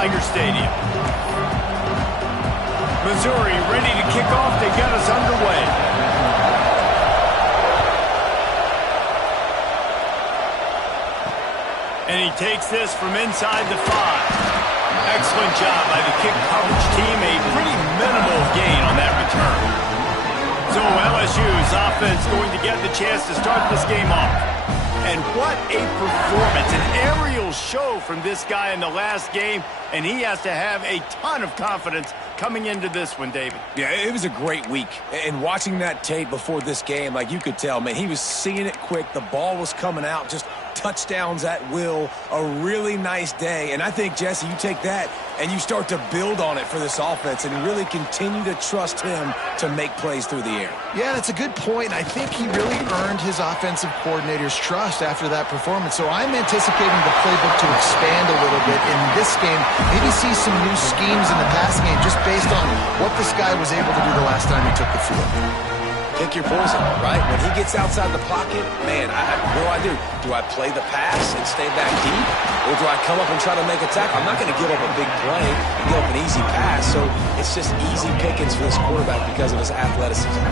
Tiger Stadium. Missouri ready to kick off. They got us underway. And he takes this from inside the 5. Excellent job by the kick coverage team. A pretty minimal gain on that return. So LSU's offense going to get the chance to start this game off. And what a performance. An aerial show from this guy in the last game. And he has to have a ton of confidence coming into this one, David. Yeah, it was a great week. And watching that tape before this game, like you could tell, man, he was seeing it quick. The ball was coming out, just touchdowns at will. A really nice day. And I think, Jesse, you take that and you start to build on it for this offense and really continue to trust him to make plays through the air. Yeah, that's a good point. I think he really earned his offensive coordinator's trust after that performance. So I'm anticipating the playbook to expand a little bit in this game. Maybe see some new schemes in the passing game just based on what this guy was able to do the last time he took the field. Pick your poison, right? When he gets outside the pocket, man, what do? Do I play the pass and stay back deep? Or do I come up and try to make a tackle? I'm not going to give up a big play and give up an easy pass. So it's just easy pickings for this quarterback because of his athleticism.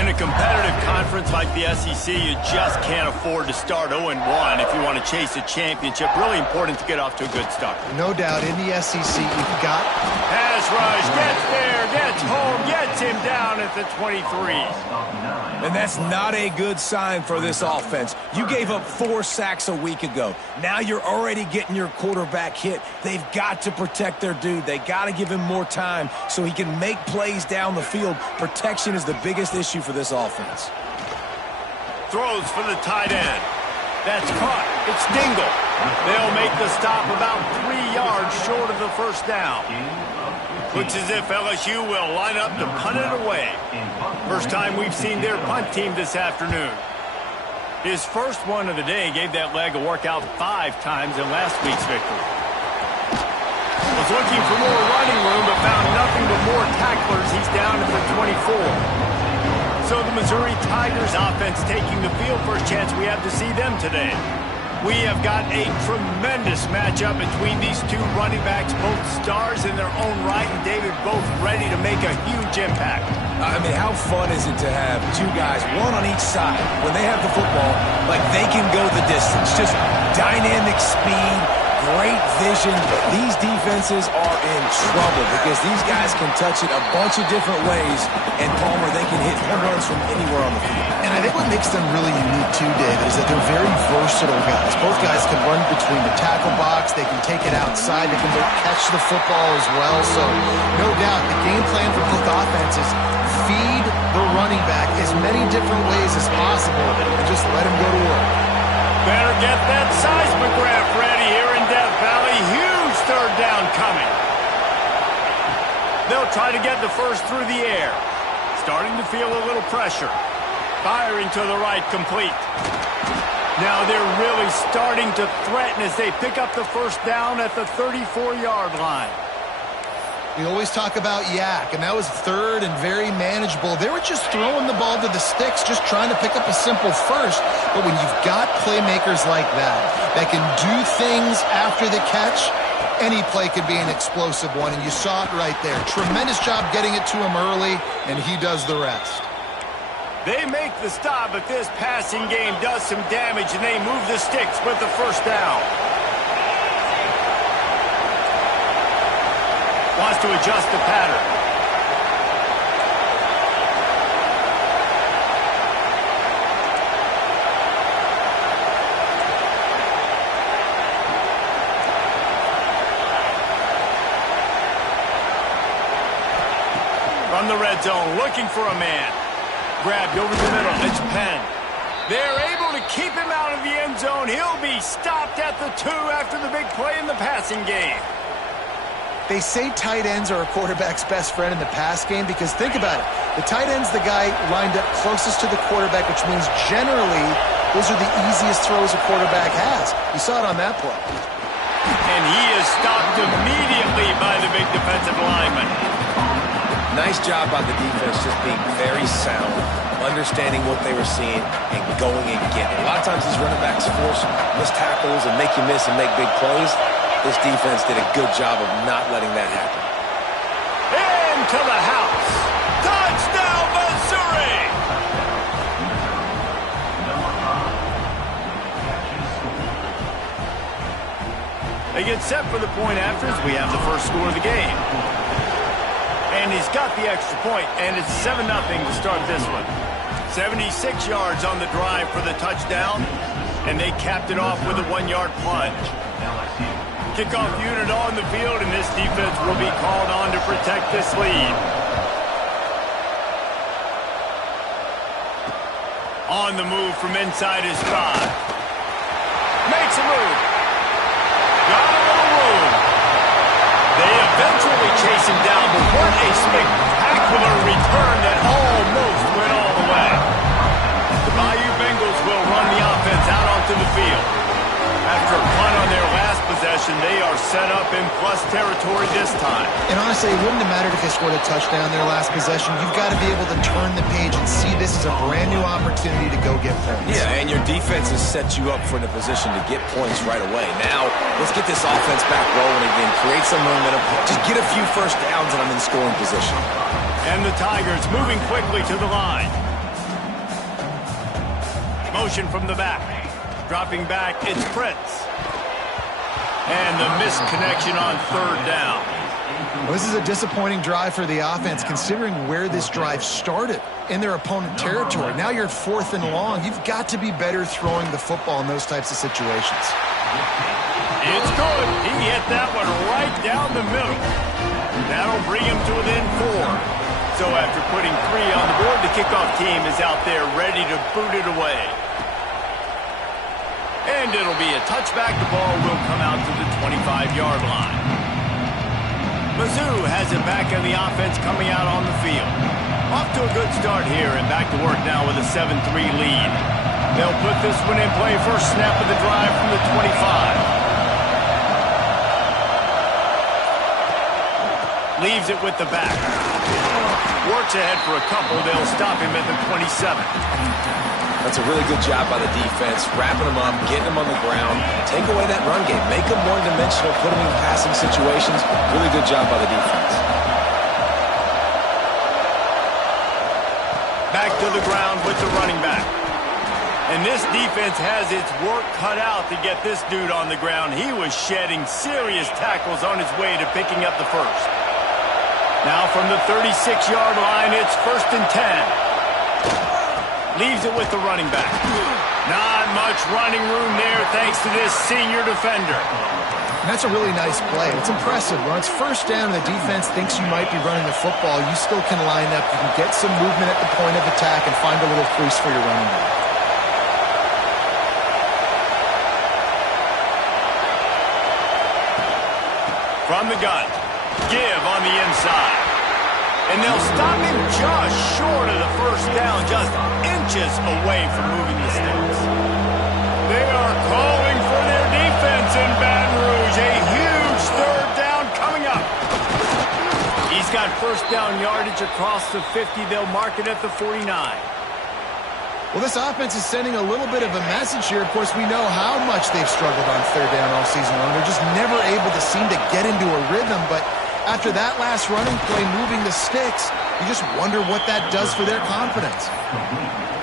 In a competitive conference like the SEC, you just can't afford to start 0-1 if you want to chase a championship. Really important to get off to a good start. No doubt, in the SEC, you've got... Pass rush, gets there, gets home, gets him down at the 23. And that's not a good sign for this offense. You gave up 4 sacks a week ago. Now you're already getting your quarterback hit. They've got to protect their dude. They got to give him more time so he can make plays down the field. Protection is the biggest issue for this offense. Throws for the tight end. That's caught. It's Dingle. They'll make the stop about 3 yards short of the first down. Looks as if LSU will line up to punt it away. First time we've seen their punt team this afternoon. His first one of the day gave that leg a workout 5 times in last week's victory. Was looking for more running room, but found nothing but more tacklers. He's down at the 24. So the Missouri Tigers offense taking the field for a chance we have to see them today. We have got a tremendous matchup between these two running backs, both stars in their own right, and David both ready to make a huge impact. I mean, how fun is it to have 2 guys, one on each side, when they have the football, like they can go the distance. Just dynamic speed, great vision. These defenses are in trouble because these guys can touch it a bunch of different ways, and Palmer, they can hit home runs from anywhere on the field. And I think what makes them really unique too, David, is that they're very versatile guys. Both guys can run between the tackle box. They can take it outside. They can both catch the football as well. So no doubt the game plan for both offenses, feed the running back as many different ways as possible and just let him go to work. Better get that seismograph ready here in Death Valley. Huge third down coming. They'll try to get the first through the air. Starting to feel a little pressure. Firing to the right, complete. Now they're really starting to threaten as they pick up the first down at the 34-yard line. We always talk about Yak, and that was third and very manageable. They were just throwing the ball to the sticks, just trying to pick up a simple first. But when you've got playmakers like that can do things after the catch, any play could be an explosive one, and you saw it right there. Tremendous job getting it to him early, and he does the rest. They make the stop, but this passing game does some damage, and they move the sticks with the first down. Wants to adjust the pattern. From the red zone, looking for a man. Grabbed over the middle. It's Penn. They're able to keep him out of the end zone. He'll be stopped at the 2 after the big play in the passing game. They say tight ends are a quarterback's best friend in the pass game because think about it. The tight end's the guy lined up closest to the quarterback, which means generally those are the easiest throws a quarterback has. You saw it on that play. And he is stopped immediately by the big defensive lineman. Nice job by the defense just being very sound, understanding what they were seeing, and going and getting it. A lot of times these running backs force missed tackles and make you miss and make big plays. This defense did a good job of not letting that happen. Into the house. Touchdown, Missouri! They get set for the point after as we have the first score of the game. And he's got the extra point, and it's 7-0 to start this one. 76 yards on the drive for the touchdown, and they capped it off with a 1-yard plunge. Kickoff unit on the field, and this defense will be called on to protect this lead. On the move from inside his 5. Makes a move. Got a little room. They eventually chase him down, but what a spectacular return that almost went all the way. The Bayou Bengals will run the offense out onto the field. After a punt on their last possession, they are set up in plus territory this time. And honestly, it wouldn't have mattered if they scored a touchdown their last possession. You've got to be able to turn the page and see this as a brand new opportunity to go get points. Yeah, and your defense has set you up for the position to get points right away. Now, let's get this offense back rolling again, create some momentum, just get a few first downs, and I'm in scoring position. And the Tigers moving quickly to the line. Motion from the back. Dropping back, it's Prince. And the missed connection on third down. Well, this is a disappointing drive for the offense, considering where this drive started in their opponent territory. Now you're at 4th and long. You've got to be better throwing the football in those types of situations. It's good. He hit that one right down the middle. That'll bring him to within 4. So after putting 3 on the board, the kickoff team is out there ready to boot it away. And it'll be a touchback. The ball will come out to the 25-yard line. Mizzou has it back in the offense coming out on the field. Off to a good start here and back to work now with a 7-3 lead. They'll put this one in play. First snap of the drive from the 25. Leaves it with the back. Works ahead for a couple. They'll stop him at the 27. That's a really good job by the defense, wrapping them up, getting them on the ground, take away that run game, make them one-dimensional, put them in passing situations. Really good job by the defense. Back to the ground with the running back. And this defense has its work cut out to get this dude on the ground. He was shedding serious tackles on his way to picking up the first. Now from the 36-yard line, it's 1st and 10. Leaves it with the running back. Not much running room there thanks to this senior defender. And that's a really nice play. It's impressive. When it's 1st down and the defense thinks you might be running the football, you still can line up. You can get some movement at the point of attack and find a little crease for your running back. From the gun. Give on the inside. And they'll stop him just short of the first down, just inches away from moving the sticks. They are calling for their defense in Baton Rouge. A huge 3rd down coming up. He's got first down yardage across the 50. They'll mark it at the 49. Well, this offense is sending a little bit of a message here. Of course, we know how much they've struggled on 3rd down all season long. They're just never able to seem to get into a rhythm, but after that last running play, moving the sticks, you just wonder what that does for their confidence.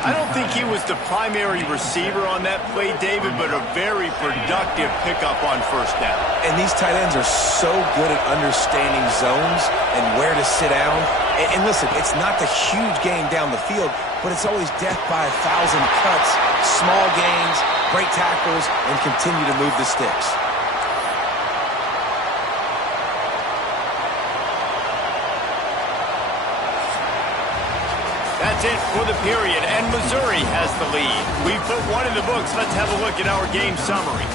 I don't think he was the primary receiver on that play, David, but a very productive pickup on 1st down. And these tight ends are so good at understanding zones and where to sit down. And listen, it's not the huge gain down the field, but it's always death by 1,000 cuts, small gains, break tackles, and continue to move the sticks. That's it for the period, and Missouri has the lead. We put one in the books. Let's have a look at our game summary.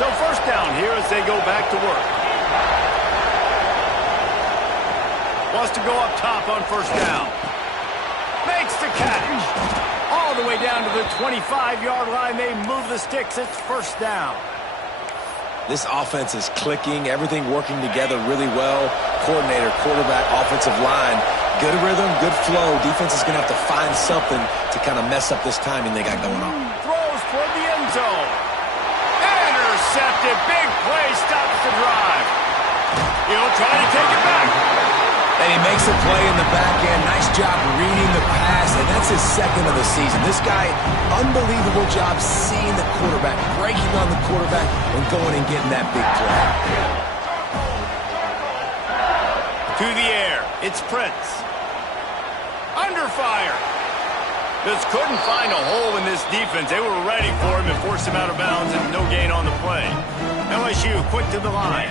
So 1st down here as they go back to work. Wants to go up top on 1st down. Makes the catch. All the way down to the 25-yard line. They move the sticks. It's 1st down. This offense is clicking, everything working together really well. Coordinator, quarterback, offensive line, Good rhythm, good flow. Defense is going to have to find something to kind of mess up this timing they got going on. Throws toward the end zone. Intercepted. Big play. Stops the drive. He'll try to take it back. And he makes a play in the back end. Nice job reading the pass, and that's his second of the season. This guy, unbelievable job seeing the quarterback, breaking on the quarterback, and going and getting that big play. To the air. It's Prince. Under fire. Just couldn't find a hole in this defense. They were ready for him and forced him out of bounds, and no gain on the play. LSU quick to the line.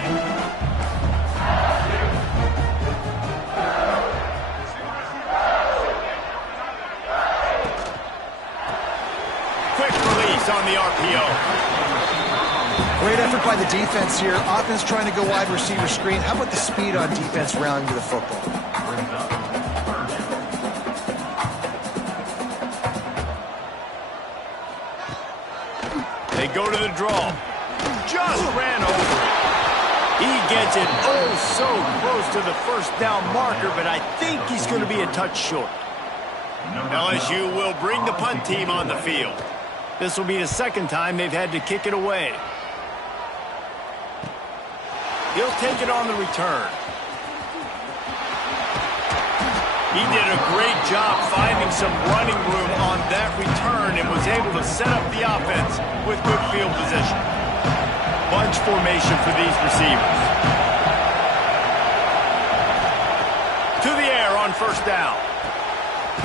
Quick release on the RPO. Great effort by the defense here. Offense trying to go wide receiver screen. How about the speed on defense rounding to the football? They go to the draw. Just ran over it. He gets it oh so close to the first down marker, but I think he's going to be a touch short. LSU will bring the punt team on the field. This will be the second time they've had to kick it away. He'll take it on the return. He did a great job finding some running room on that return and was able to set up the offense with good field position. Bunch formation for these receivers. To the air on first down.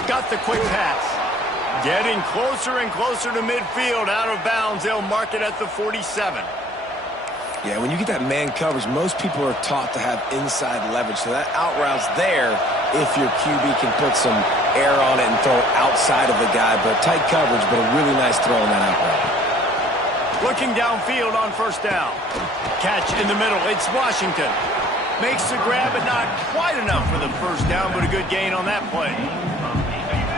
Got the quick pass. Getting closer and closer to midfield. Out of bounds. They'll mark it at the 47. Yeah, when you get that man coverage, most people are taught to have inside leverage. So that out route's there if your QB can put some air on it and throw it outside of the guy. But tight coverage, but a really nice throw on that out route. Looking downfield on first down. Catch in the middle. It's Washington. Makes the grab, but not quite enough for the first down, but a good gain on that play.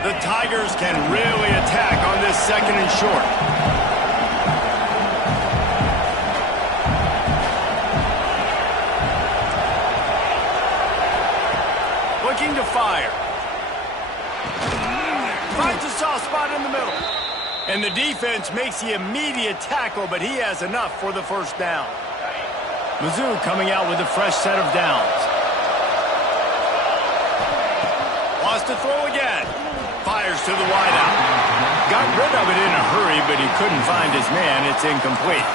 The Tigers can really attack on this second and short. Looking to fire. Finds a soft spot in the middle. And the defense makes the immediate tackle, but he has enough for the first down. Mizzou coming out with a fresh set of downs. Wants to throw again. Fires to the wideout. Got rid of it in a hurry, but he couldn't find his man. It's incomplete.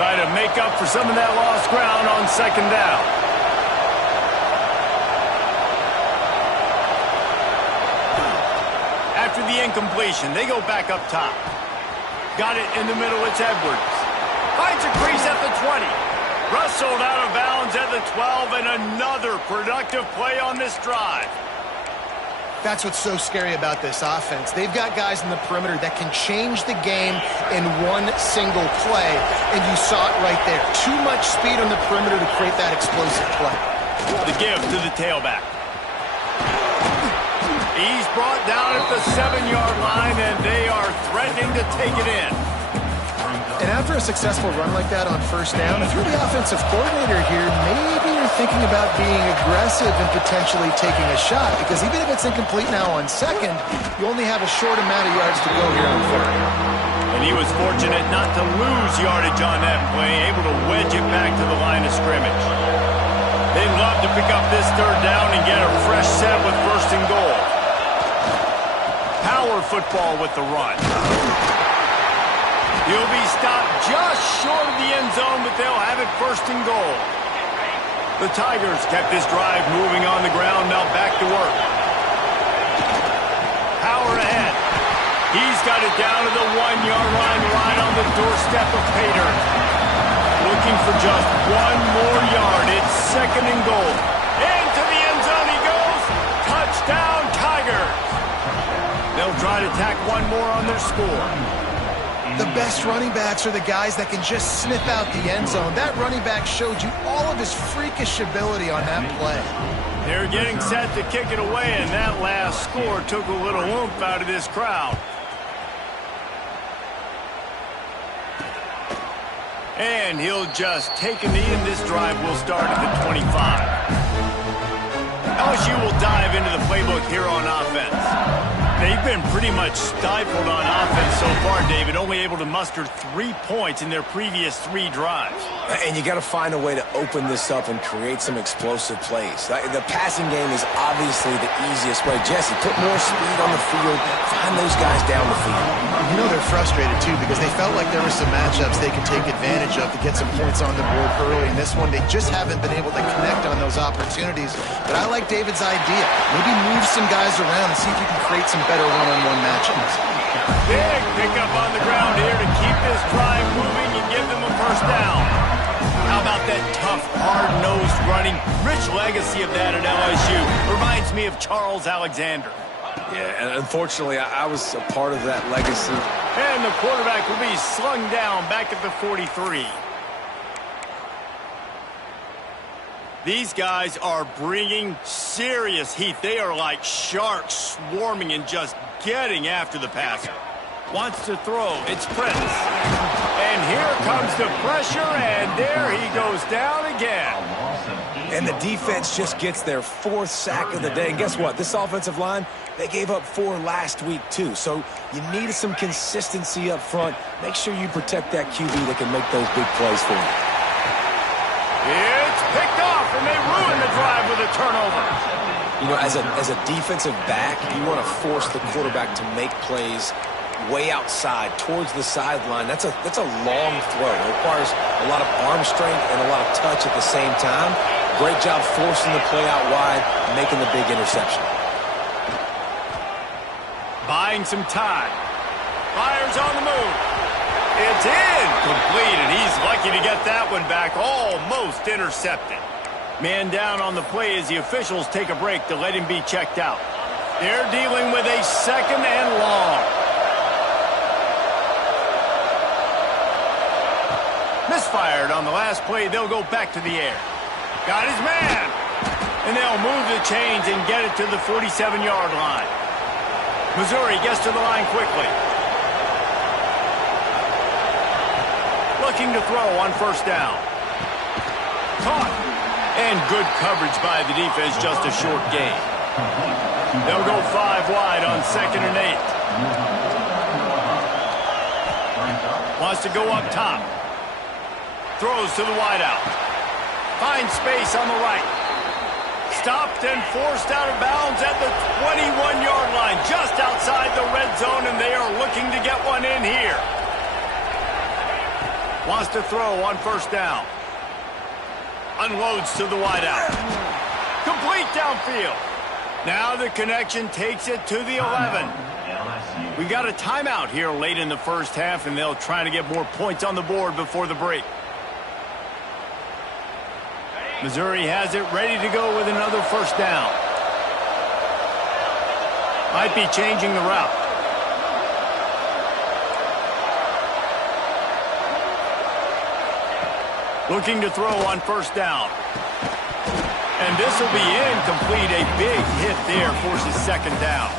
Try to make up for some of that lost ground on second down. After the incompletion, they go back up top. Got it in the middle. It's Edwards. Finds a crease at the 20. Rustled out of bounds at the 12, and another productive play on this drive. That's what's so scary about this offense. They've got guys in the perimeter that can change the game in one single play, and you saw it right there. Too much speed on the perimeter to create that explosive play. The give to the tailback. He's brought down at the 7-yard line, and they are threatening to take it in. And after a successful run like that on first down, if you're the offensive coordinator here, maybe you're thinking about being aggressive and potentially taking a shot, because even if it's incomplete now on second, you only have a short amount of yards to go here on third. And he was fortunate not to lose yardage on that play, able to wedge it back to the line of scrimmage. They'd love to pick up this third down and get a fresh set with first and goal. Power football with the run. He'll be stopped just short of the end zone, but they'll have it first and goal. The Tigers kept this drive moving on the ground, now back to work. Power ahead. He's got it down to the 1-yard line, right on the doorstep of Pater. Looking for just one more yard. It's second and goal. Into the end zone he goes. Touchdown, Tigers. They'll try to tack one more on their score. The best running backs are the guys that can just sniff out the end zone. That running back showed you all of his freakish ability on that play. They're getting set to kick it away, and that last score took a little oomph out of this crowd. And he'll just take a knee, and this drive will start at the 25. LSU will dive into the playbook here on offense. They've been pretty much stifled on offense so far, David, only able to muster 3 points in their previous 3 drives. And you got to find a way to open this up and create some explosive plays. The passing game is obviously the easiest way. Jesse, put more speed on the field, find those guys down the field. You know they're frustrated, too, because they felt like there were some matchups they could take advantage of to get some points on the board early. In this one, they just haven't been able to connect on those opportunities. But I like David's idea. Maybe move some guys around and see if you can create some better one-on-one matchups. Big pickup on the ground here to keep this drive moving and give them a first down. How about that tough, hard-nosed running? Rich legacy of that at LSU. Reminds me of Charles Alexander. Yeah, and unfortunately, I was a part of that legacy. And the quarterback will be slung down back at the 43. These guys are bringing serious heat. They are like sharks swarming and just getting after the passer. Wants to throw. It's Prince. And here comes the pressure, and there he goes down again. And the defense just gets their 4th sack of the day. And guess what? This offensive line, they gave up 4 last week, too. So you need some consistency up front. Make sure you protect that QB that can make those big plays for you. It's picked off, and they ruin the drive with a turnover. You know, as a defensive back, you want to force the quarterback to make plays way outside towards the sideline. That's a long throw. It requires a lot of arm strength and a lot of touch at the same time. Great job forcing the play out wide and making the big interception. Buying some time. Fires on the move. It's incomplete, and he's lucky to get that one back, almost intercepted. Man down on the play as the officials take a break to let him be checked out. They're dealing with a 2nd and long. Misfired on the last play. They'll go back to the air. Got his man. And they'll move the chains and get it to the 47-yard line. Missouri gets to the line quickly. Looking to throw on first down. Caught. And good coverage by the defense, just a short gain. They'll go 5 wide on 2nd and 8. Wants to go up top. Throws to the wideout. Finds space on the right. Stopped and forced out of bounds at the 21-yard line, just outside the red zone, and they are looking to get one in here. Wants to throw on first down. Unloads to the wideout. Complete downfield. Now the connection takes it to the 11. We got a timeout here late in the first half, and they'll try to get more points on the board before the break. Missouri has it ready to go with another first down. Might be changing the route. Looking to throw on first down. And this will be incomplete. A big hit there forces 2nd down.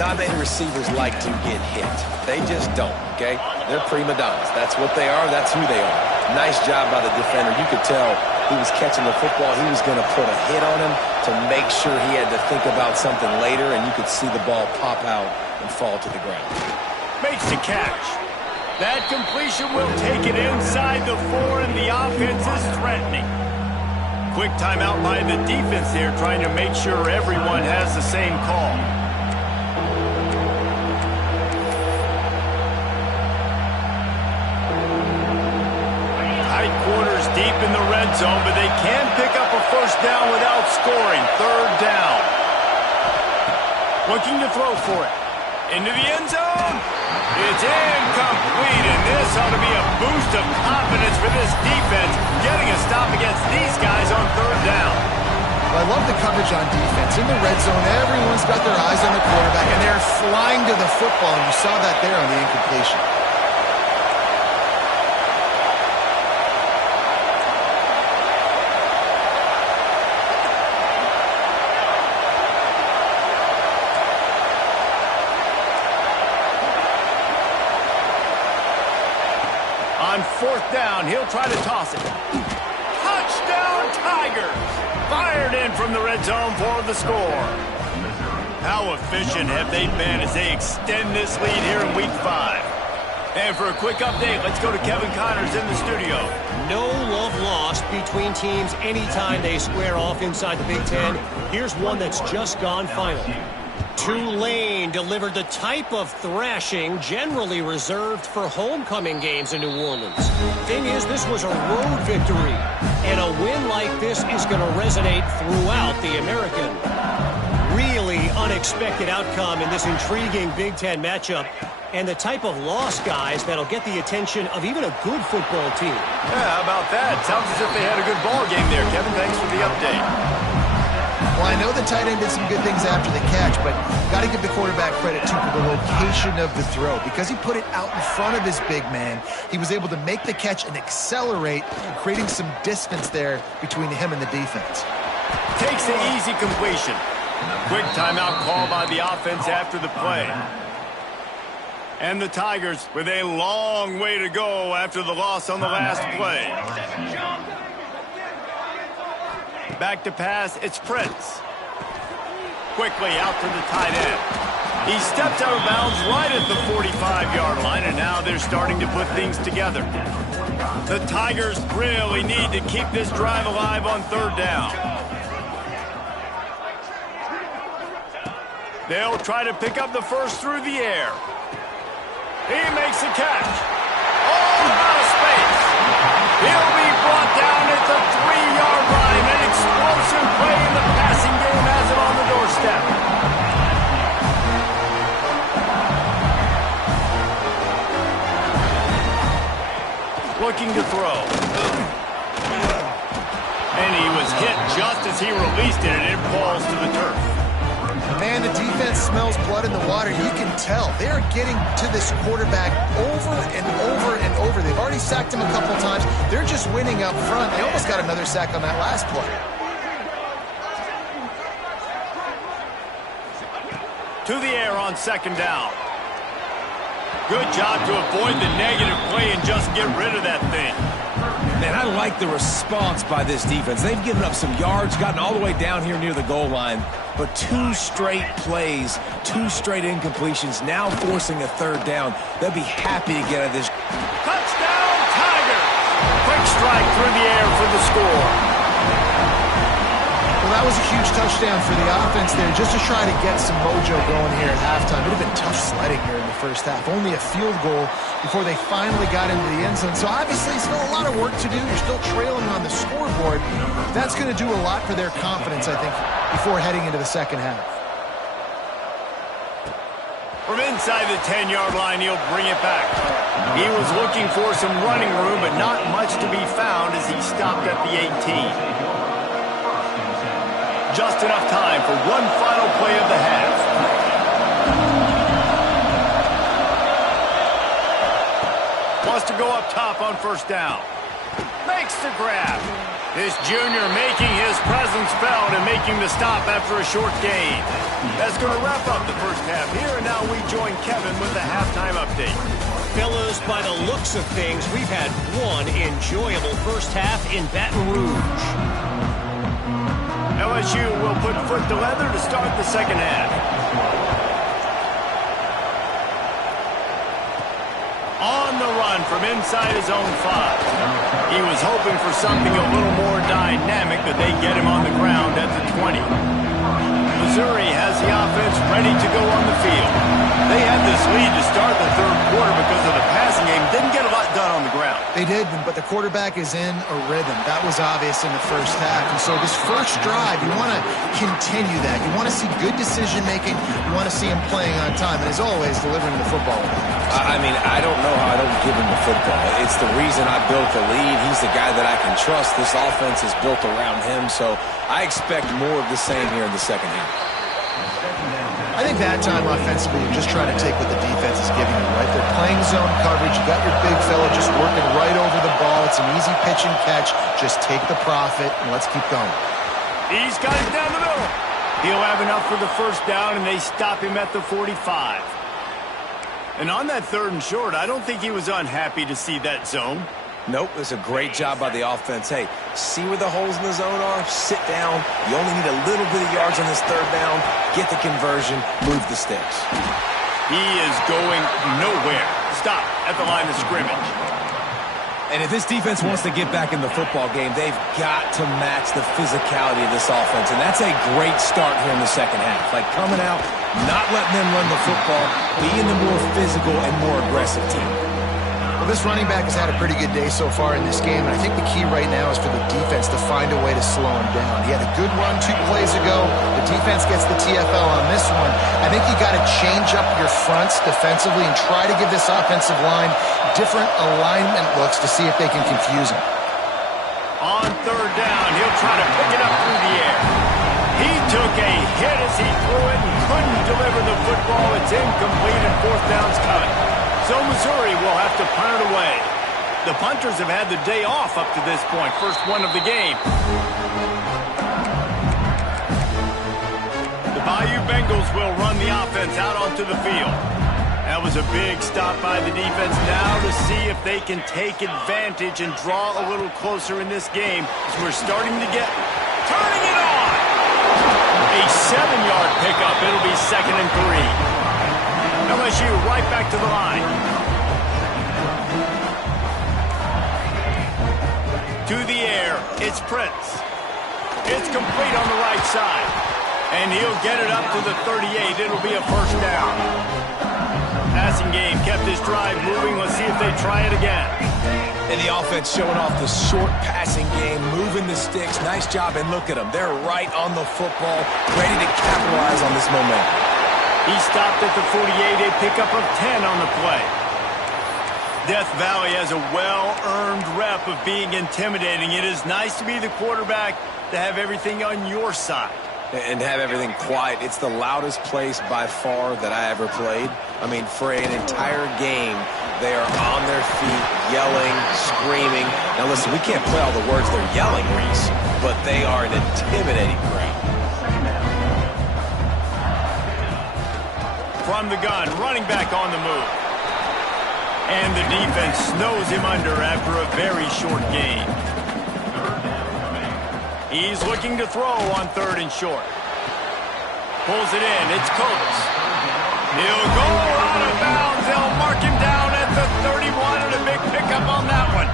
Non-beta receivers like to get hit. They just don't, okay? They're prima donnas. That's what they are. That's who they are. Nice job by the defender. You could tell he was catching the football. He was going to put a hit on him to make sure he had to think about something later, and you could see the ball pop out and fall to the ground. Makes the catch. That completion will take it inside the 4, and the offense is threatening. Quick timeout by the defense there, trying to make sure everyone has the same call. Tight quarters deep in the red zone, but they can pick up a first down without scoring. 3rd down. Looking to throw for it. Into the end zone. It's incomplete, and this ought to be a boost of confidence for this defense, getting a stop against these guys on 3rd down. Well, I love the coverage on defense. In the red zone, everyone's got their eyes on the quarterback, and they're flying to the football, and you saw that there on the incompletion. On 4th down, he'll try to toss it. Touchdown! Touchdown, Tigers! Fired in from the red zone for the score. How efficient have they been as they extend this lead here in Week 5? And for a quick update, let's go to Kevin Connors in the studio. No love lost between teams anytime they square off inside the Big Ten. Here's one that's just gone final. Tulane delivered the type of thrashing generally reserved for homecoming games in New Orleans. Thing is, this was a road victory, and a win like this is going to resonate throughout the American. Really unexpected outcome in this intriguing Big Ten matchup, and the type of loss, guys, that'll get the attention of even a good football team. Yeah, how about that? Sounds as if they had a good ball game there. Kevin, thanks for the update. Well, I know the tight end did some good things after the catch, but got to give the quarterback credit, too, for the location of the throw. Because he put it out in front of his big man, he was able to make the catch and accelerate, creating some distance there between him and the defense. Takes the easy completion. Quick timeout call by the offense after the play. And the Tigers with a long way to go after the loss on the last play. Back to pass, it's Prince. Quickly out to the tight end. He steps out of bounds right at the 45-yard line, and now they're starting to put things together. The Tigers really need to keep this drive alive on third down. They'll try to pick up the first through the air. He makes the catch. All out of space. He'll be brought down at the 3-yard line. An explosive play in the passing game has it on the doorstep. Looking to throw. And he was hit just as he released it, and it falls to the turf. Man, the defense smells blood in the water. You can tell. They're getting to this quarterback over and over and over. They've already sacked him a couple times. They're just winning up front. They almost got another sack on that last play. To the air on second down. Good job to avoid the negative play and just get rid of that thing. Man, I like the response by this defense. They've given up some yards, gotten all the way down here near the goal line, but 2 straight plays, 2 straight incompletions, now forcing a third down. They'll be happy to get out of this. Touchdown, Tigers! Quick strike through the air for the score. Well, that was a huge touchdown for the offense there, just to try to get some mojo going here at halftime. It would have been tough sledding here in the first half. Only a field goal before they finally got into the end zone. So obviously still a lot of work to do. You're still trailing on the scoreboard. That's going to do a lot for their confidence, I think, before heading into the second half. From inside the 10-yard line, he'll bring it back. He was looking for some running room, but not much to be found as he stopped at the 18. Just enough time for one final play of the half. Wants to go up top on first down. Makes the grab. This junior making his presence felt and making the stop after a short gain. That's going to wrap up the first half here, and now we join Kevin with the halftime update. Fellas, by the looks of things, we've had one enjoyable first half in Baton Rouge. LSU will put foot to leather to start the second half. On the run from inside his own 5. He was hoping for something a little more dynamic, but they get him on the ground at the 20. Missouri has the offense ready to go on the field. They had this lead to start the third quarter because of the passing game. Didn't get a lot done on the ground. They did, but the quarterback is in a rhythm. That was obvious in the first half. And so this first drive, you want to continue that. You want to see good decision-making. You want to see him playing on time. And as always, delivering the football. I mean, I don't know how I don't give him the football. It's the reason I built the lead. He's the guy that I can trust. This offense is built around him. So I expect more of the same here in the second half. I think that time offensively, you're just trying to take what the defense is giving you, right? They're playing zone coverage. You got your big fella just working right over the ball. It's an easy pitch and catch. Just take the profit, and let's keep going. He's got it down the middle. He'll have enough for the first down, and they stop him at the 45. And on that third and short, I don't think he was unhappy to see that zone. Nope, it's a great job by the offense. Hey, see where the holes in the zone are? Sit down. You only need a little bit of yards on this third down. Get the conversion. Move the sticks. He is going nowhere. Stop at the line of scrimmage. And if this defense wants to get back in the football game, they've got to match the physicality of this offense. And that's a great start here in the second half. Like coming out, not letting them run the football, being the more physical and more aggressive team. Well, this running back has had a pretty good day so far in this game, and I think the key right now is for the defense to find a way to slow him down. He had a good run 2 plays ago. The defense gets the TFL on this one. I think you got to change up your fronts defensively and try to give this offensive line different alignment looks to see if they can confuse him. On third down, he'll try to pick it up through the air. He took a hit as he threw it and couldn't deliver the football. It's incomplete and fourth down's coming. So Missouri will have to punt it away. The punters have had the day off up to this point. First one of the game. The Bayou Bengals will run the offense out onto the field. That was a big stop by the defense now to see if they can take advantage and draw a little closer in this game as we're starting to get turning it on. A 7-yard pickup. It'll be 2nd and 3. LSU right back to the line. To the air, it's Prince. It's complete on the right side. And he'll get it up to the 38. It'll be a first down. Passing game kept this drive moving. Let's see if they try it again. And the offense showing off the short passing game, moving the sticks. Nice job, and look at them. They're right on the football, ready to capitalize on this momentum. He stopped at the 48, a pickup of 10 on the play. Death Valley has a well-earned rep of being intimidating. It is nice to be the quarterback to have everything on your side. And have everything quiet. It's the loudest place by far that I ever played. I mean, for an entire game, they are on their feet, yelling, screaming. Now listen, we can't play all the words they're yelling, Reese, but they are an intimidating crowd. From the gun, running back on the move. And the defense snows him under after a very short game. He's looking to throw on 3rd and short. Pulls it in. It's Coates. He'll go out of bounds. They'll mark him down at the 31 and a big pickup on that one.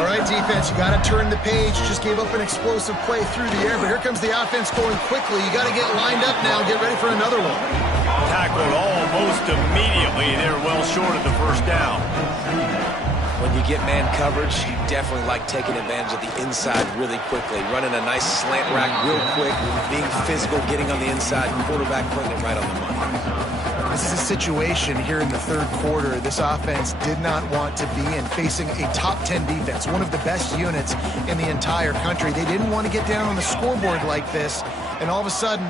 All right, defense, you got to turn the page. Just gave up an explosive play through the air, but here comes the offense going quickly. You got to get lined up now. Get ready for another one. Tackled almost immediately. They're well short of the first down. When you get man coverage, you definitely like taking advantage of the inside really quickly. Running a nice slant rack real quick, being physical, getting on the inside, quarterback putting it right on the money. This is a situation here in the third quarter this offense did not want to be in, facing a top 10 defense, one of the best units in the entire country. They didn't want to get down on the scoreboard like this, and all of a sudden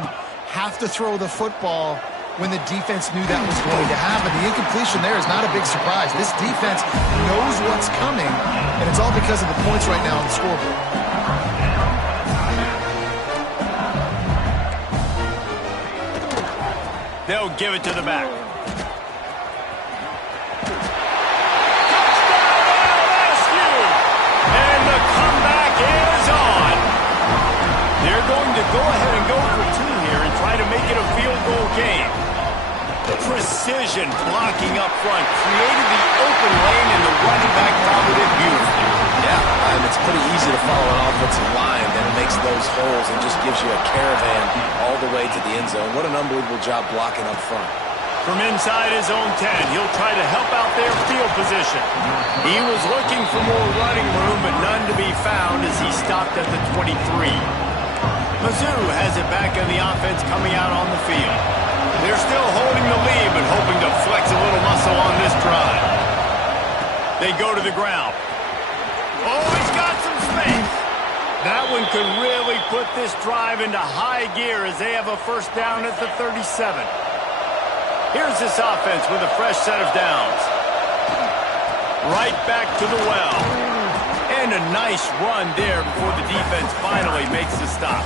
have to throw the football when the defense knew that was going to happen. The incompletion there is not a big surprise. This defense knows what's coming, and it's all because of the points right now on the scoreboard. They'll give it to the back. And the comeback is on. They're going to go ahead and go for 2 here and try to make it a field goal game. Precision blocking up front created the open lane, and the running back followed it beautifully. Yeah, and it's pretty easy to follow an offensive line that makes those holes and just gives you a caravan all the way to the end zone. What an unbelievable job blocking up front. From inside his own 10, he'll try to help out their field position. He was looking for more running room, but none to be found as he stopped at the 23. Mizzou has it back in the offense coming out on the field. They're still holding the lead, but hoping to flex a little muscle on this drive. They go to the ground. Oh, he's got some space. That one could really put this drive into high gear as they have a first down at the 37. Here's this offense with a fresh set of downs. Right back to the well. And a nice run there before the defense finally makes the stop.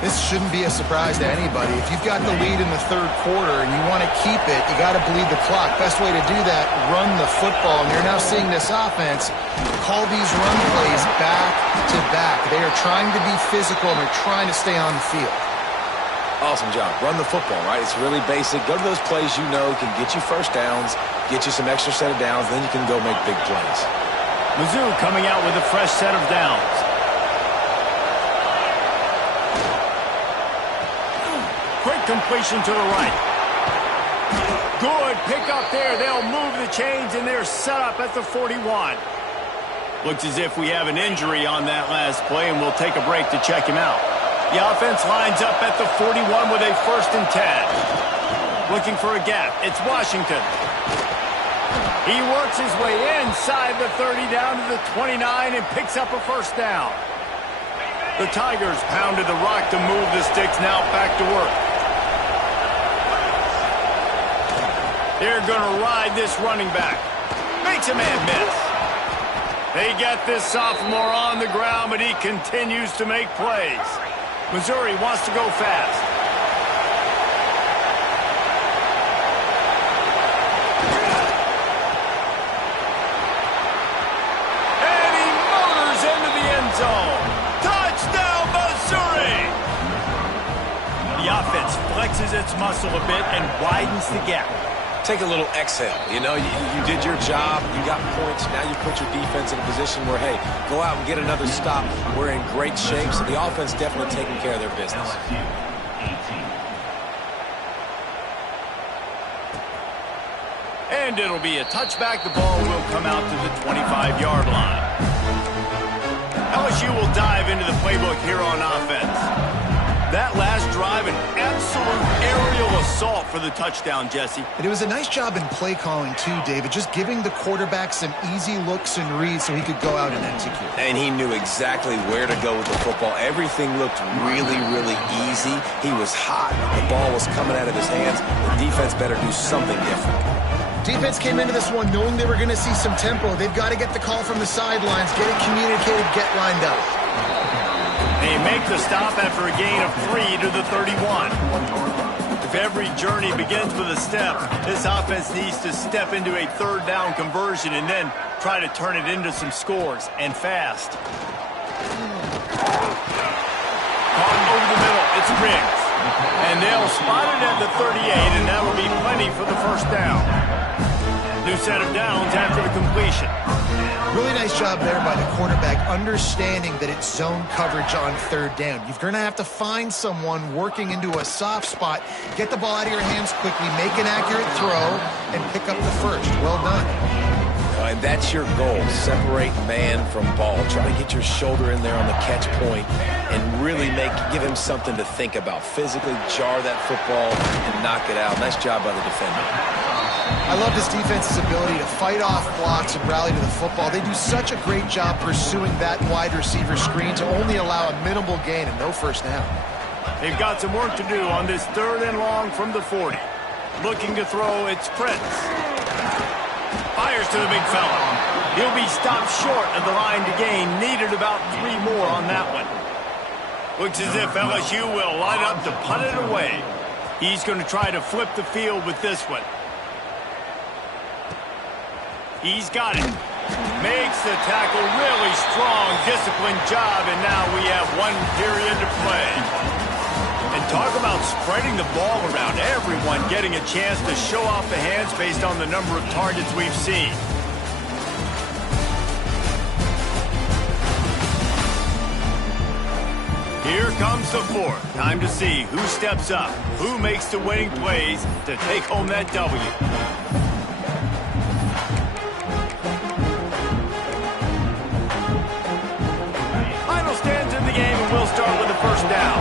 This shouldn't be a surprise to anybody. If you've got the lead in the third quarter and you want to keep it, you got to bleed the clock. Best way to do that, run the football. And you're now seeing this offense call these run plays back to back. They are trying to be physical, and they're trying to stay on the field. Awesome job. Run the football, right? It's really basic. Go to those plays you know can get you first downs, get you some extra set of downs, then you can go make big plays. Mizzou coming out with a fresh set of downs. Quick completion to the right. Good pick up there. They'll move the chains, and they're set up at the 41. Looks as if we have an injury on that last play, and we'll take a break to check him out. The offense lines up at the 41 with a 1st and 10. Looking for a gap. It's Washington. He works his way inside the 30 down to the 29 and picks up a 1st down. The Tigers pounded the rock to move the sticks, now back to work. They're going to ride this running back. Makes a man miss. They get this sophomore on the ground, but he continues to make plays. Missouri wants to go fast. And he motors into the end zone. Touchdown, Missouri! The offense flexes its muscle a bit and widens the gap. Take a little exhale. You know, you did your job. You got points. Now you put your defense in a position where, hey, go out and get another stop. We're in great shape, so the offense definitely taking care of their business. And it'll be a touchback. The ball will come out to the 25-yard line. LSU will dive into the playbook here on offense. That last drive, an absolute aerial assault for the touchdown, Jesse. And it was a nice job in play calling, too, David, just giving the quarterback some easy looks and reads so he could go out and execute. And he knew exactly where to go with the football. Everything looked really, really easy. He was hot. The ball was coming out of his hands. The defense better do something different. Defense came into this one knowing they were going to see some tempo. They've got to get the call from the sidelines, get it communicated, get lined up. They make the stop after a gain of 3 to the 31. If every journey begins with a step, this offense needs to step into a 3rd down conversion and then try to turn it into some scores, and fast. Caught over the middle. It's Riggs. And they'll spot it at the 38, and that'll be plenty for the 1st down. New set of downs after the completion. Really nice job there by the quarterback, understanding that it's zone coverage on 3rd down. You're going to have to find someone working into a soft spot, get the ball out of your hands quickly, make an accurate throw, and pick up the 1st. Well done. And that's your goal. Separate man from ball. Try to get your shoulder in there on the catch point and really give him something to think about. Physically jar that football and knock it out. Nice job by the defender. I love this defense's ability to fight off blocks and rally to the football. They do such a great job pursuing that wide receiver screen to only allow a minimal gain and no 1st down. They've got some work to do on this 3rd and long from the 40. Looking to throw, it's Prince. Fires to the big fella. He'll be stopped short of the line to gain. Needed about 3 more on that one. Looks as if LSU will line up to punt it away. He's going to try to flip the field with this one. He's got it. Makes the tackle, really strong, disciplined job, and now we have 1 period to play. And talk about spreading the ball around. Everyone getting a chance to show off the hands based on the number of targets we've seen. Here comes the 4th. Time to see who steps up, who makes the winning plays to take home that W. We'll start with the 1st down.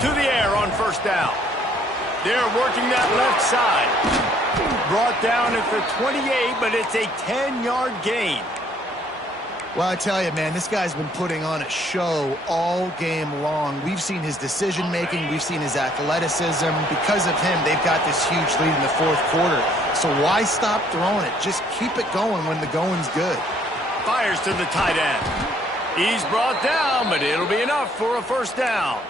To the air on 1st down. They're working that left side. Brought down at the 28, but it's a 10-yard gain. Well, I tell you, man, this guy's been putting on a show all game long. We've seen his decision-making. We've seen his athleticism. Because of him, they've got this huge lead in the 4th quarter. So why stop throwing it? Just keep it going when the going's good. Fires to the tight end. He's brought down, but it'll be enough for a first down.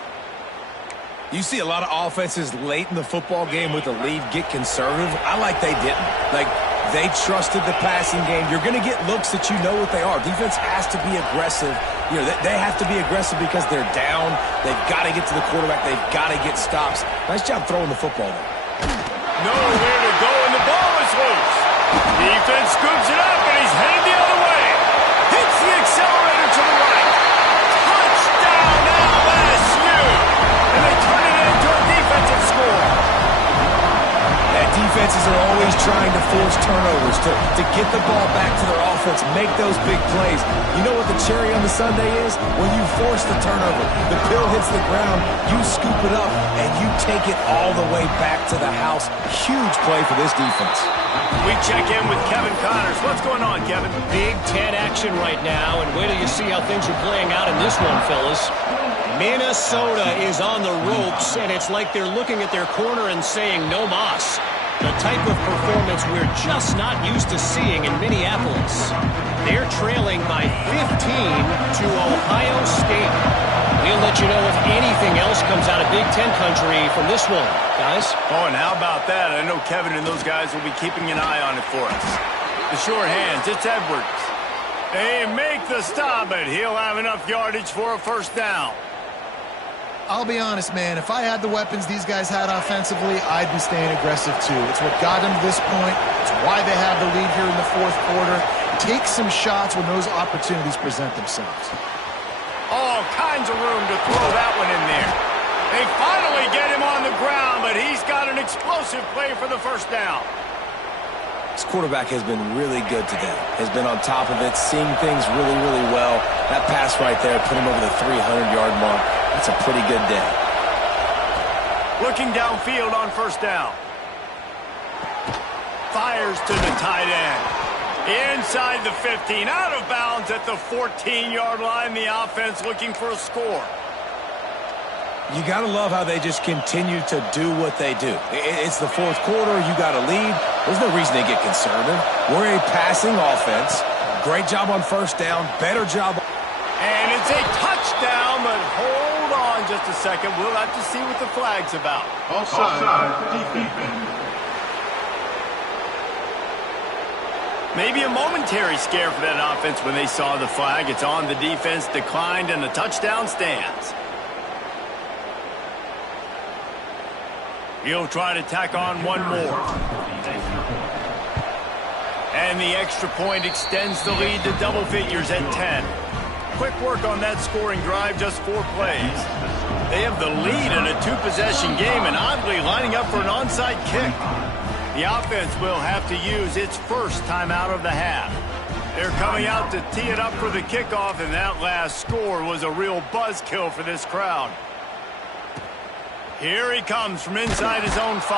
You see a lot of offenses late in the football game with the lead get conservative. I like they didn't. Like, they trusted the passing game. You're going to get looks that you know what they are. Defense has to be aggressive. You know, they have to be aggressive because they're down. They've got to get to the quarterback. They've got to get stops. Nice job throwing the football there. Nowhere to go, and the ball is loose. Defense scoops it up, and he's headed the other way. Hits the accelerator to the right. Touchdown, LSU. And they turn it into a defensive score. Yeah, defenses are always trying to force turnovers, to get the ball back to their offense, make those big plays. You know what the cherry on the sundae is? When you force the turnover, the pill hits the ground, you scoop it up, and you take it all the way back to the house. Huge play for this defense. We check in with Kevin Connors. What's going on, Kevin? Big Ten action right now, and wait till you see how things are playing out in this one, fellas. Minnesota is on the ropes, and it's like they're looking at their corner and saying, no mas. The type of performance we're just not used to seeing in Minneapolis. They're trailing by 15 to Ohio State. We'll let you know if anything else comes out of Big Ten country from this one, guys. Oh, and how about that? I know Kevin and those guys will be keeping an eye on it for us. The short hands, it's Edwards. They make the stop, but he'll have enough yardage for a first down. I'll be honest, man, if I had the weapons these guys had offensively, I'd be staying aggressive too. It's what got them to this point. It's why they have the lead here in the fourth quarter. Take some shots when those opportunities present themselves. All kinds of room to throw that one in there. They finally get him on the ground, but he's got an explosive play for the first down. This quarterback has been really good today. Has been on top of it, seeing things really, really well. That pass right there put him over the 300-yard mark. That's a pretty good day. Looking downfield on first down. Fires to the tight end. Inside the 15, out of bounds at the 14-yard line. The offense looking for a score. You got to love how they just continue to do what they do. It's the fourth quarter. You got a lead. There's no reason to get conservative. We're a passing offense. Great job on first down. Better job. And it's a touchdown, but hold on just a second. We'll have to see what the flag's about. Offside defense. Maybe a momentary scare for that offense when they saw the flag. It's on the defense, declined, and the touchdown stands. He'll try to tack on one more. And the extra point extends the lead to double figures at 10. Quick work on that scoring drive, just 4 plays. They have the lead in a 2-possession game and oddly lining up for an onside kick. The offense will have to use its first timeout of the half. They're coming out to tee it up for the kickoff, and that last score was a real buzzkill for this crowd. Here he comes from inside his own 5.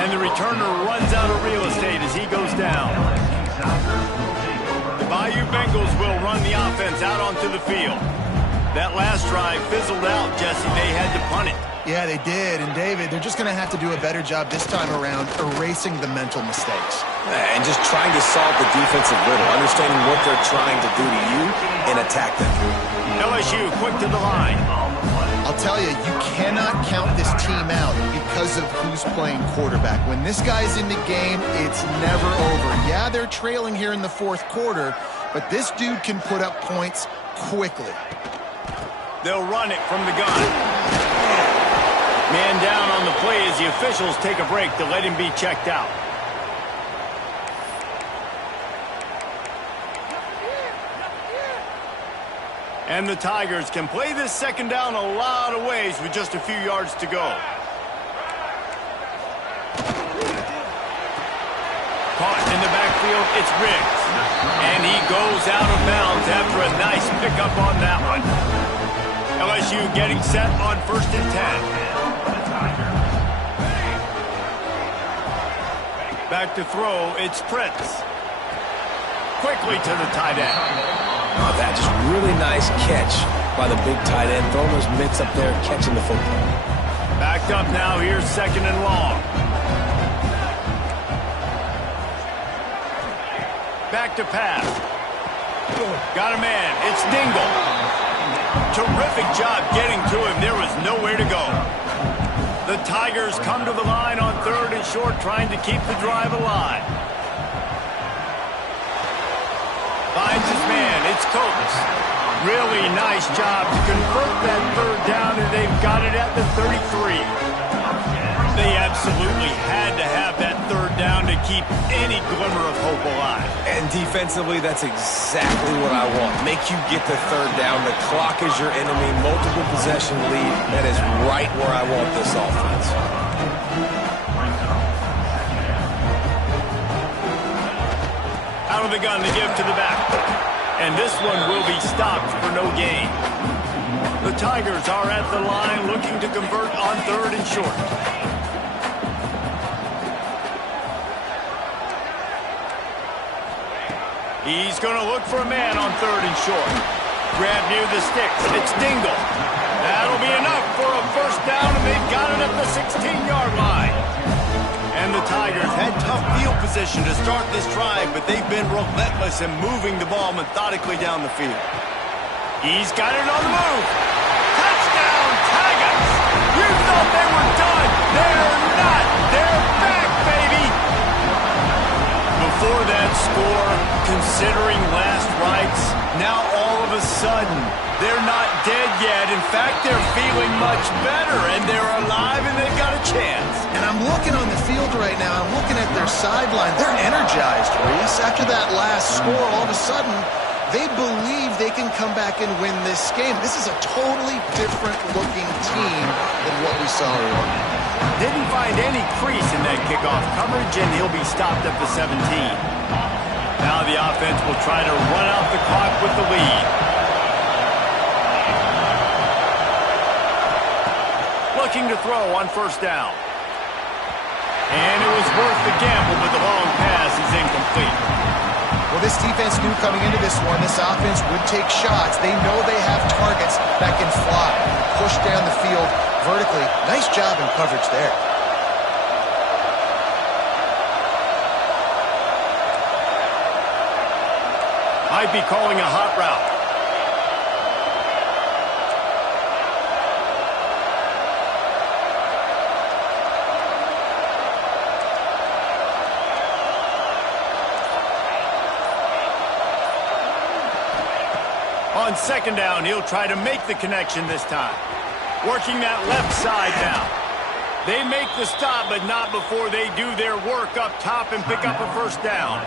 And the returner runs out of real estate as he goes down. The Bayou Bengals will run the offense out onto the field. That last drive fizzled out, Jesse. They had to punt it. Yeah, they did. And, David, they're just going to have to do a better job this time around erasing the mental mistakes. And just trying to solve the defensive riddle, understanding what they're trying to do to you and attack them. LSU quick to the line. I'll tell you, you cannot count this team out because of who's playing quarterback. When this guy's in the game, it's never over. Yeah, they're trailing here in the fourth quarter, but this dude can put up points quickly. They'll run it from the gun. Man down on the play as the officials take a break to let him be checked out. And the Tigers can play this second down a lot of ways with just a few yards to go. Caught in the backfield, it's Riggs. And he goes out of bounds after a nice pickup on that one. LSU getting set on 1st and 10. Back to throw, it's Prince. Quickly to the tight end. Oh, that just really nice catch by the big tight end. Throwing those mitts up there, catching the football. Backed up now, here's 2nd and long. Back to pass. Got a man. It's Dingle. Terrific job getting to him. There was nowhere to go. The Tigers come to the line on 3rd and short, trying to keep the drive alive. Finds his man. It's Coates. Really nice job to convert that 3rd down, and they've got it at the 33. They absolutely had to have that 3rd down to keep any glimmer of hope alive. And defensively, that's exactly what I want. Make you get the 3rd down. The clock is your enemy. Multiple possession lead. That is right where I want this offense. Out of the gun to give to the back. And this one will be stopped for no gain. The Tigers are at the line looking to convert on 3rd and short. He's going to look for a man on 3rd and short. Grab near the sticks. It's Dingle. That'll be enough for a 1st down, and they've got it at the 16-yard line. And the Tigers had tough field position to start this drive, but they've been relentless in moving the ball methodically down the field. He's got it on the move. Touchdown, Tigers! You thought they were done. They're not. They're back, baby! Before that score, considering last rites, now all of a sudden, they're not dead yet. In fact, they're feeling much better, and they're alive, and they've got a chance. And I'm looking on the field right now. I'm looking at their sideline. They're energized, Reese. After that last score, all of a sudden, they believe they can come back and win this game. This is a totally different-looking team than what we saw earlier. Didn't find any crease in that kickoff coverage, and he'll be stopped at the 17. Now the offense will try to run out the clock with the lead. Looking to throw on 1st down. And it was worth the gamble, but the long pass is incomplete. Well, this defense knew coming into this one, this offense would take shots. They know they have targets that can fly, push down the field vertically. Nice job in coverage there. Might be calling a hot route. On 2nd down, he'll try to make the connection this time. Working that left side now. They make the stop, but not before they do their work up top and pick up a 1st down.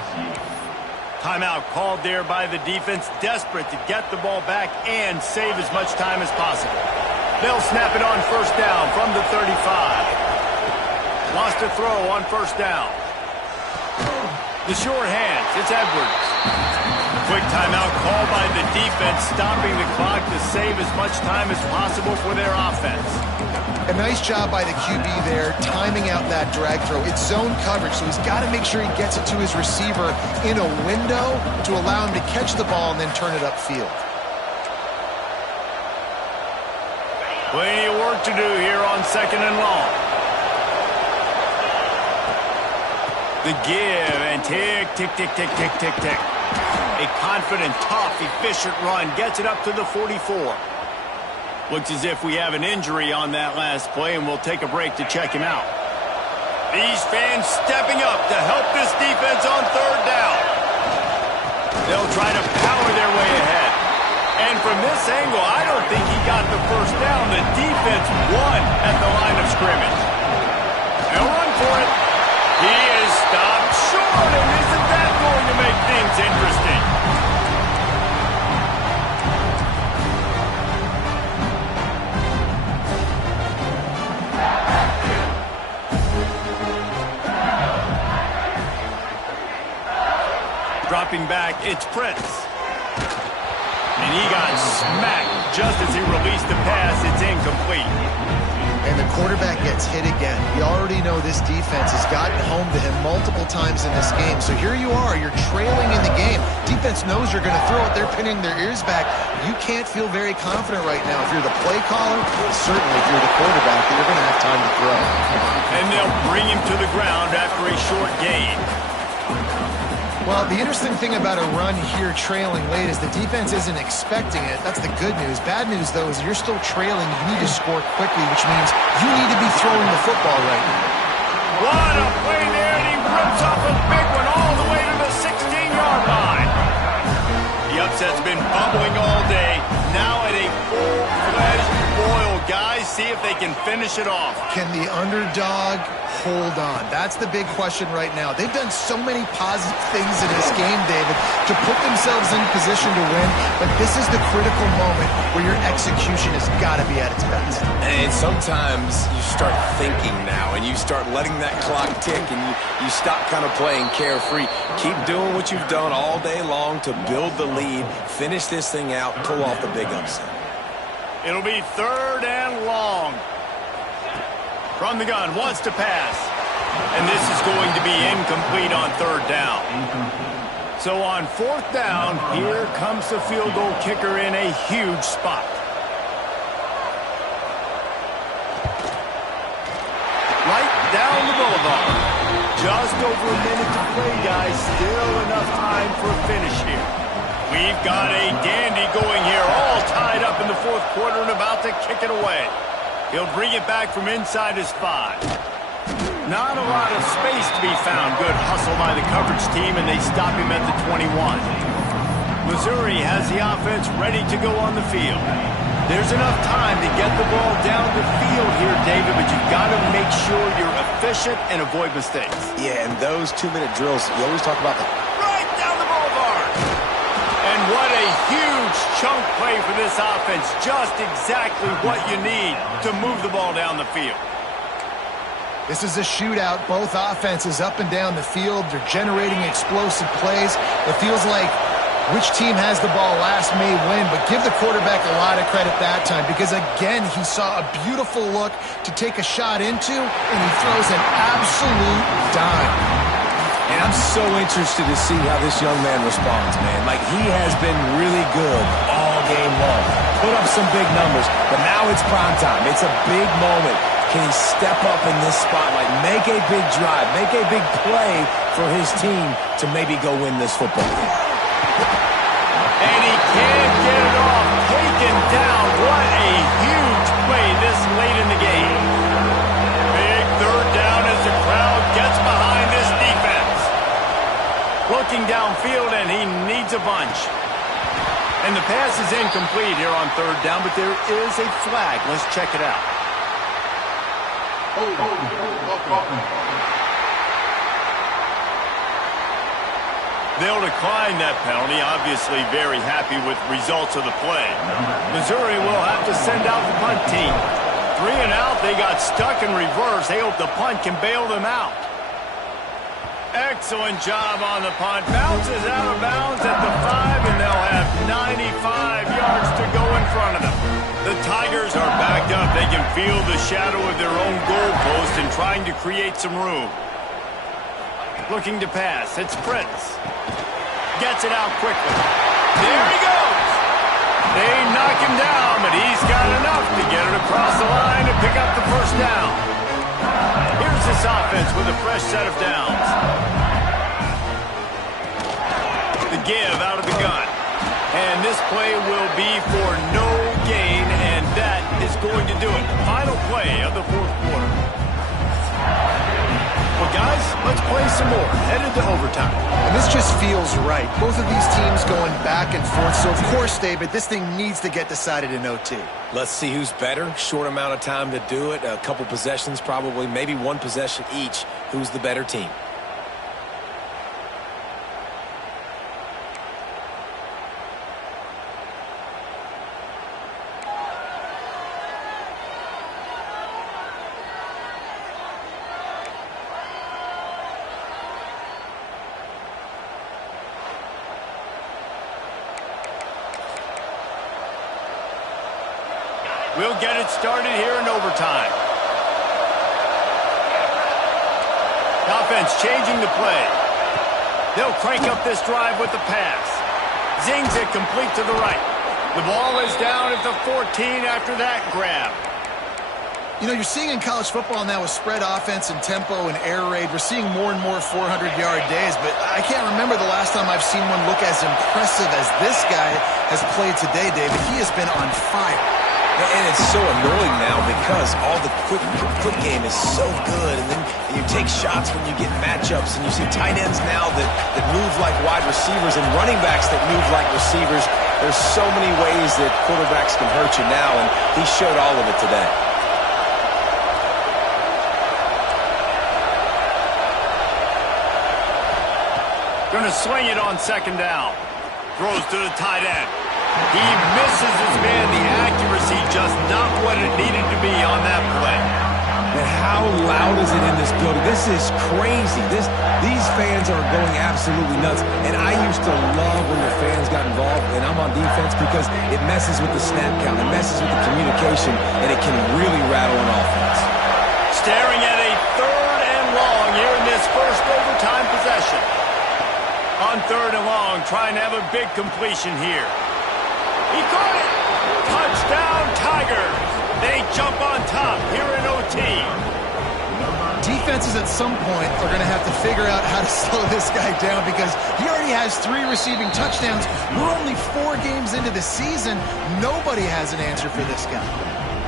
Timeout called there by the defense, desperate to get the ball back and save as much time as possible. They'll snap it on 1st down from the 35. Lost a throw on 1st down. The short hands, it's Edwards. Quick timeout called by the defense, stopping the clock to save as much time as possible for their offense. A nice job by the QB there, timing out that drag throw. It's zone coverage, so he's got to make sure he gets it to his receiver in a window to allow him to catch the ball and then turn it upfield. Plenty of work to do here on 2nd and long. The give and tick, tick, tick, tick, tick, tick, tick. A confident, tough, efficient run gets it up to the 44. Looks as if we have an injury on that last play, and we'll take a break to check him out. These fans stepping up to help this defense on 3rd down. They'll try to power their way ahead. And from this angle, I don't think he got the 1st down. The defense won at the line of scrimmage. They'll run for it. He is stopped short, and isn't that going to make things interesting? Dropping back, it's Prince. And he got smacked just as he released the pass. It's incomplete. And the quarterback gets hit again. You already know this defense has gotten home to him multiple times in this game. So here you are, you're trailing in the game. Defense knows you're going to throw it. They're pinning their ears back. You can't feel very confident right now. If you're the play caller, certainly if you're the quarterback, that you're going to have time to throw. And they'll bring him to the ground after a short gain. Well, the interesting thing about a run here trailing late is the defense isn't expecting it. That's the good news. Bad news, though, is you're still trailing. You need to score quickly, which means you need to be throwing the football right now. What a play there, and he rips off a big one all the way to the 16-yard line. The upset's been bubbling all day. Now at a full-fledged boil, guys. See if they can finish it off. Can the underdog hold on? That's the big question right now. They've done so many positive things in this game, David, to put themselves in position to win, but this is the critical moment where your execution has got to be at its best. And sometimes you start thinking now, and you start letting that clock tick, and you stop kind of playing carefree. Keep doing what you've done all day long to build the lead, finish this thing out, pull off the big upset. It'll be 3rd and long. From the gun, wants to pass. And this is going to be incomplete on 3rd down. So on 4th down, here comes the field goal kicker in a huge spot. Right down the boulevard. Just over a minute to play, guys. Still enough time for a finish here. We've got a dandy going here, all tied up in the 4th quarter and about to kick it away. He'll bring it back from inside his 5. Not a lot of space to be found. Good hustle by the coverage team, and they stop him at the 21. Missouri has the offense ready to go on the field. There's enough time to get the ball down the field here, David, but you've got to make sure you're efficient and avoid mistakes. Yeah, and those 2-minute drills, you always talk about that. Right down the boulevard. And what a huge chunk play for this offense. Just exactly what you need to move the ball down the field. This is a shootout. Both offenses up and down the field. They're generating explosive plays. It feels like which team has the ball last may win, but give the quarterback a lot of credit that time because, again, he saw a beautiful look to take a shot into, and he throws an absolute dime. And I'm so interested to see how this young man responds, man. Like, he has been really good all game long. Put up some big numbers, but now it's prime time. It's a big moment. Can he step up in this spotlight, make a big drive, make a big play for his team to maybe go win this football game? And he can't get it off. Taken down. What a huge play this late in the game. Big 3rd down as the crowd gets behind this defense. Looking downfield, and he needs a bunch. And the pass is incomplete here on 3rd down, but there is a flag. Let's check it out. They'll decline that penalty, obviously very happy with results of the play. Missouri will have to send out the punt team. 3 and out, they got stuck in reverse. They hope the punt can bail them out. Excellent job on the punt. Bounces out of bounds at the 5, and they'll have 95 yards to go in front of them. The Tigers are backed up. They can feel the shadow of their own goalpost and trying to create some room. Looking to pass. It's Prince. Gets it out quickly. There he goes. They knock him down, but he's got enough to get it across the line and pick up the 1st down. Here's this offense with a fresh set of downs. The give out of the gun. And this play will be for no gain, and that is going to do it. Final play of the 4th quarter. Well, guys, let's play some more. Headed to overtime. And this just feels right. Both of these teams going back and forth. So, of course, David, this thing needs to get decided in OT. Let's see who's better. Short amount of time to do it. A couple possessions probably, maybe one possession each. Who's the better team? We'll get it started here in overtime. Offense changing the play. They'll crank up this drive with the pass. Zings it complete to the right. The ball is down at the 14 after that grab. You know, you're seeing in college football now with spread offense and tempo and air raid, we're seeing more and more 400-yard days, but I can't remember the last time I've seen one look as impressive as this guy has played today, David. He has been on fire. And it's so annoying now because all the quick game is so good, and then you take shots when you get matchups, and you see tight ends now that move like wide receivers and running backs that move like receivers. There's so many ways that quarterbacks can hurt you now, and he showed all of it today. Going to swing it on second down. Throws to the tight end. He misses his man. The accuracy just not what it needed to be on that play. And how loud is it in this building? This is crazy. These fans are going absolutely nuts. And I used to love when the fans got involved, and I'm on defense, because it messes with the snap count. It messes with the communication, and it can really rattle an offense. Staring at a 3rd and long here in this first overtime possession. On 3rd and long, trying to have a big completion here. He caught it! Touchdown, Tigers! They jump on top here in OT. Defenses at some point are going to have to figure out how to slow this guy down, because he already has 3 receiving touchdowns. We're only 4 games into the season. Nobody has an answer for this guy.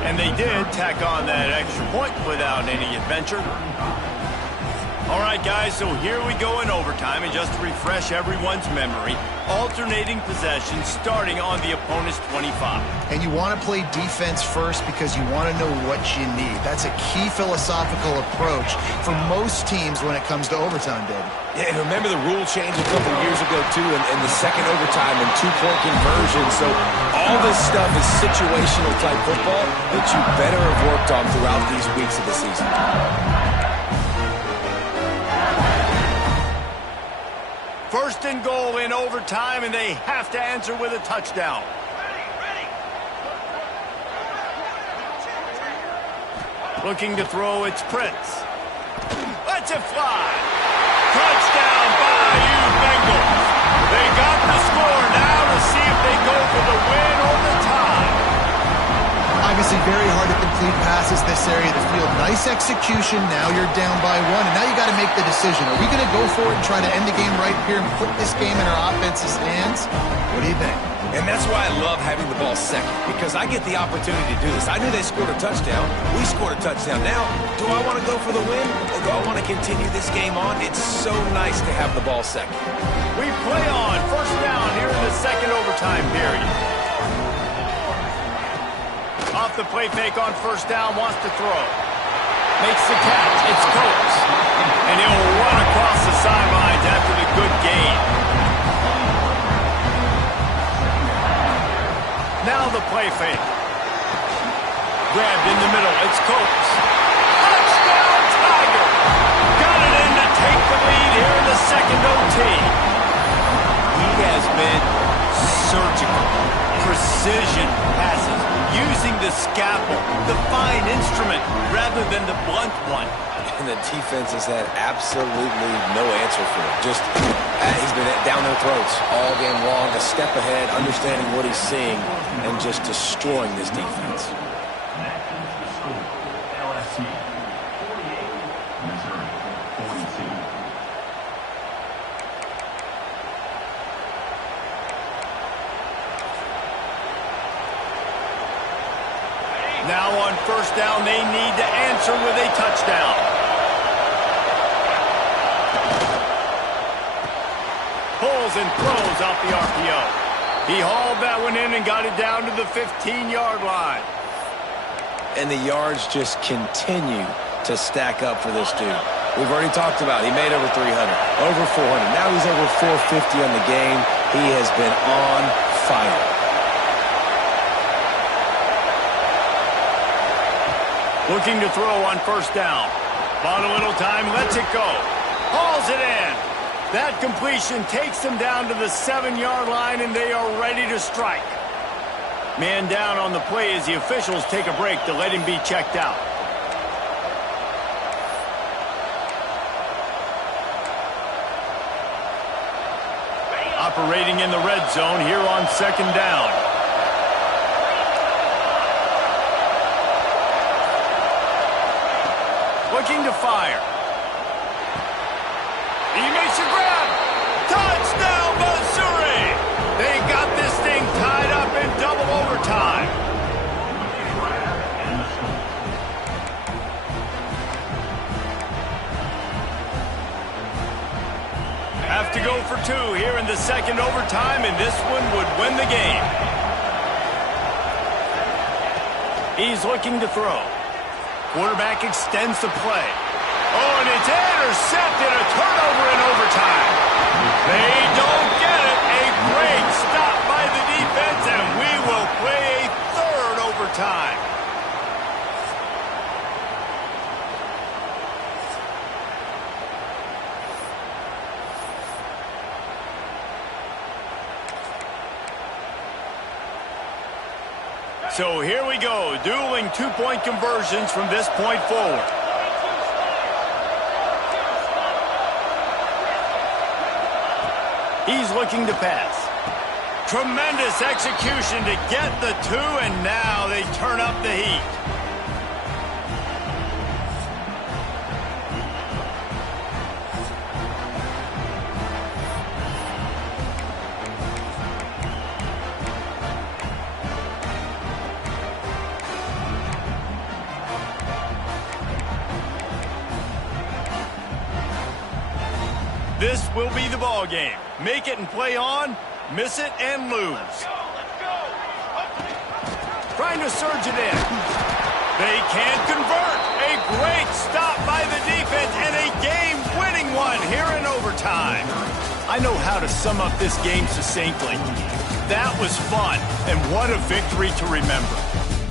And they did tack on that extra point without any adventure. All right, guys, so here we go in overtime, and just to refresh everyone's memory, alternating possessions starting on the opponent's 25. And you want to play defense first because you want to know what you need. That's a key philosophical approach for most teams when it comes to overtime, David. Yeah, and remember the rule change a couple years ago, too, in the second overtime and 2-point conversion. So all this stuff is situational type football that you better have worked on throughout these weeks of the season. First and goal in overtime, and they have to answer with a touchdown. Looking to throw, it's Prince. Lets it fly. Touchdown, Bayou Bengals. They got the score now to see if they go for the win or the tie. Obviously very hard to complete passes this area of the field. Nice execution. Now you're down by 1, and now you got to make the decision. Are we going to go for it and try to end the game right here and put this game in our offense's hands? What do you think? And that's why I love having the ball second, because I get the opportunity to do this. I knew they scored a touchdown. We scored a touchdown. Now, do I want to go for the win, or do I want to continue this game on? It's so nice to have the ball second. We play on first down here in the second overtime period. Off the play fake on first down, wants to throw. Makes the catch. It's Coates. And he'll run across the sidelines after the good gain. Now the play fake. Grabbed in the middle. It's Coates. Touchdown, Tiger! Got it in to take the lead here in the second OT. He has been surgical. Precision passes. Using the scalpel, the fine instrument, rather than the blunt one. And the defense has had absolutely no answer for it. Just, he's been down their throats all game long, a step ahead, understanding what he's seeing, and just destroying this defense. LSU 48, Missouri 42. Now on first down, they need to answer with a touchdown. Pulls and throws out the RPO. He hauled that one in and got it down to the 15-yard line. And the yards just continue to stack up for this dude. We've already talked about it. He made over 300, over 400. Now he's over 450 on the game. He has been on fire. Looking to throw on first down. Bought a little time, lets it go. Hauls it in. That completion takes them down to the 7-yard line, and they are ready to strike. Man down on the play as the officials take a break to let him be checked out. Operating in the red zone here on second down. looking to fire. He makes a grab. Touchdown, Missouri! They got this thing tied up in double overtime. Have to go for two here in the second overtime, and this one would win the game. He's looking to throw. Quarterback extends the play. Oh, and it's intercepted, a turnover in overtime. They don't get it. A great stop by the defense, and we will play a third overtime. So here we go, dueling two-point conversions from this point forward. He's looking to pass. Tremendous execution to get the two, and now they turn up the heat. This will be the ball game. Make it and play on, miss it and lose. Trying to surge it in. They can't convert. A great stop by the defense and a game-winning one here in overtime. I know how to sum up this game succinctly. That was fun, and what a victory to remember.